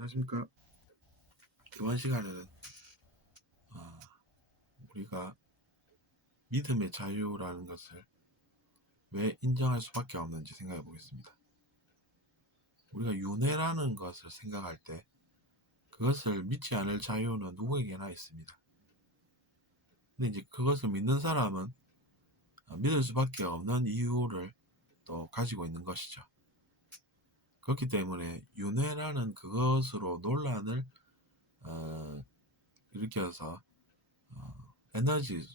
안녕하십니까. 이번 시간에는 어, 우리가 믿음의 자유라는 것을 왜 인정할 수밖에 없는지 생각해 보겠습니다. 우리가 윤회라는 것을 생각할 때 그것을 믿지 않을 자유는 누구에게나 있습니다. 근데 이제 그것을 믿는 사람은 믿을 수밖에 없는 이유를 또 가지고 있는 것이죠. 그렇기 때문에 윤회라는 그것으로 논란을 일으켜서 에너지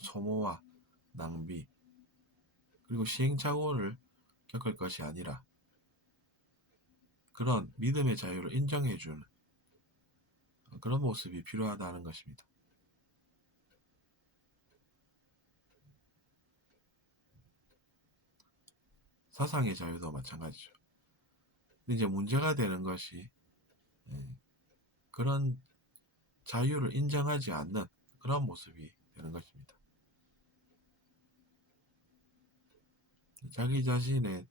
소모와 낭비 그리고 시행착오를 겪을 것이 아니라 그런 믿음의 자유를 인정해주는 그런 모습이 필요하다는 것입니다. 사상의 자유도 마찬가지죠. 근데 이제 문제가 되는 것이 그런 자유를 인정하지 않는 그런 모습이 되는 것입니다. 자기 자신의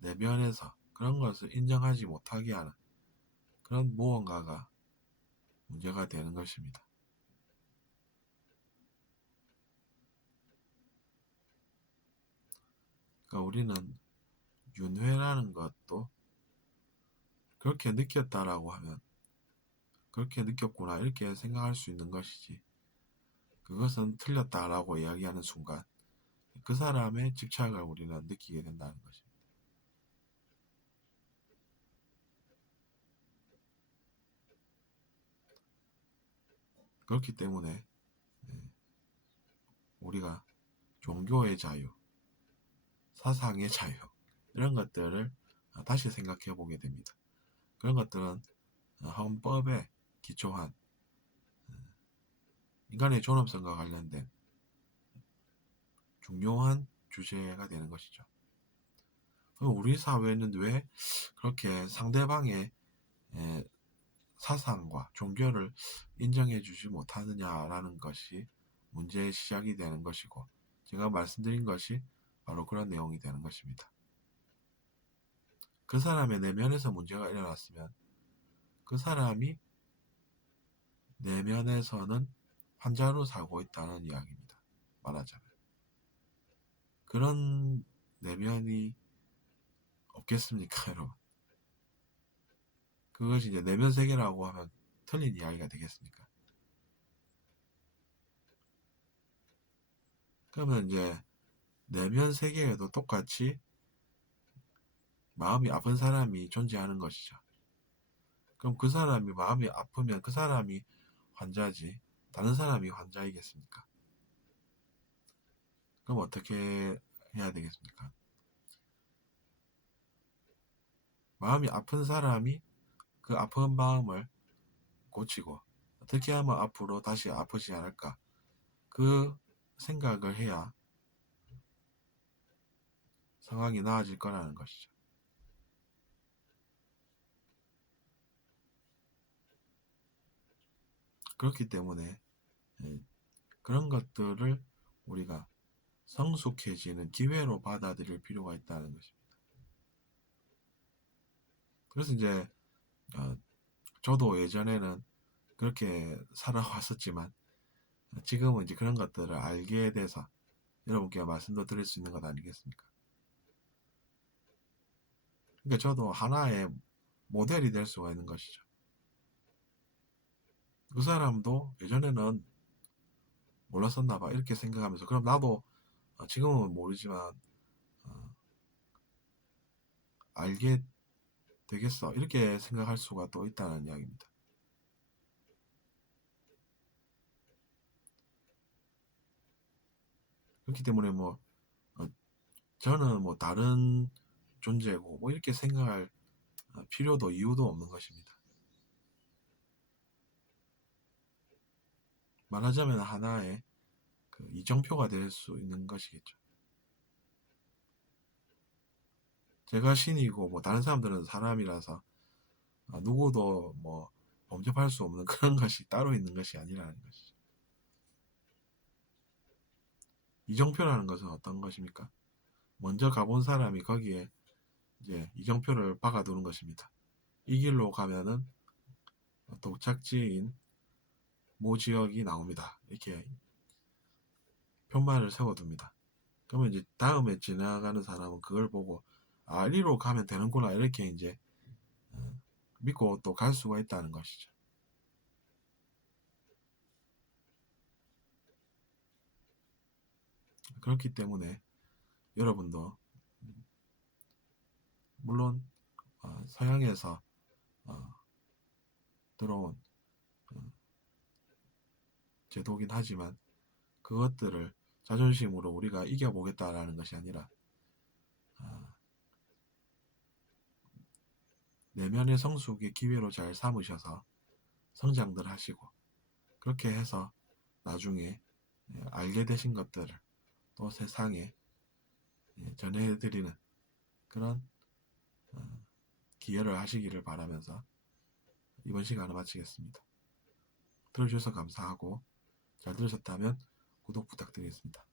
내면에서 그런 것을 인정하지 못하게 하는 그런 무언가가 문제가 되는 것입니다. 그러니까 우리는 윤회라는 것도 그렇게 느꼈다라고 하면 그렇게 느꼈구나 이렇게 생각할 수 있는 것이지 그것은 틀렸다라고 이야기하는 순간 그 사람의 집착을 우리는 느끼게 된다는 것입니다. 그렇기 때문에 우리가 종교의 자유, 사상의 자유 이런 것들을 다시 생각해 보게 됩니다. 그런 것들은 헌법에 기초한 인간의 존엄성과 관련된 중요한 주제가 되는 것이죠. 우리 사회는 왜 그렇게 상대방의 사상과 종교를 인정해 주지 못하느냐라는 것이 문제의 시작이 되는 것이고 제가 말씀드린 것이 바로 그런 내용이 되는 것입니다. 그 사람의 내면에서 문제가 일어났으면 그 사람이 내면에서는 환자로 살고 있다는 이야기입니다. 말하자면 그런 내면이 없겠습니까, 여러분? 그것이 이제 내면 세계라고 하면 틀린 이야기가 되겠습니까? 그러면 이제 내면 세계에도 똑같이 마음이 아픈 사람이 존재하는 것이죠. 그럼 그 사람이 마음이 아프면 그 사람이 환자지 다른 사람이 환자이겠습니까? 그럼 어떻게 해야 되겠습니까? 마음이 아픈 사람이 그 아픈 마음을 고치고 어떻게 하면 앞으로 다시 아프지 않을까 그 생각을 해야 상황이 나아질 거라는 것이죠. 그렇기 때문에 그런 것들을 우리가 성숙해지는 기회로 받아들일 필요가 있다는 것입니다. 그래서 이제 저도 예전에는 그렇게 살아왔었지만 지금은 이제 그런 것들을 알게 돼서 여러분께 말씀도 드릴 수 있는 것 아니겠습니까? 그러니까 저도 하나의 모델이 될 수가 있는 것이죠. 그 사람도 예전에는 몰랐었나 봐 이렇게 생각하면서 그럼 나도 지금은 모르지만 알게 되겠어 이렇게 생각할 수가 또 있다는 이야기입니다. 그렇기 때문에 뭐 저는 뭐 다른 존재고 뭐 이렇게 생각할 필요도 이유도 없는 것입니다. 말하자면 하나의 그 이정표가 될 수 있는 것이겠죠. 제가 신이고 뭐 다른 사람들은 사람이라서 누구도 뭐 범접할 수 없는 그런 것이 따로 있는 것이 아니라는 것이죠. 이정표라는 것은 어떤 것입니까? 먼저 가본 사람이 거기에 이제 이정표를 박아두는 것입니다. 이 길로 가면은 도착지인 모 지역이 나옵니다. 이렇게 편말을 세워둡니다. 그러면 이제 다음에 지나가는 사람은 그걸 보고 아, 이리로 가면 되는구나 이렇게 이제 믿고 또 갈 수가 있다는 것이죠. 그렇기 때문에 여러분도 물론 서양에서 들어온 제도긴 하지만 그것들을 자존심으로 우리가 이겨보겠다라는 것이 아니라 내면의 성숙의 기회로 잘 삼으셔서 성장들 하시고 그렇게 해서 나중에 알게 되신 것들을 또 세상에 전해드리는 그런 기회를 하시기를 바라면서 이번 시간을 마치겠습니다. 들어주셔서 감사하고 잘 들으셨다면 구독 부탁드리겠습니다.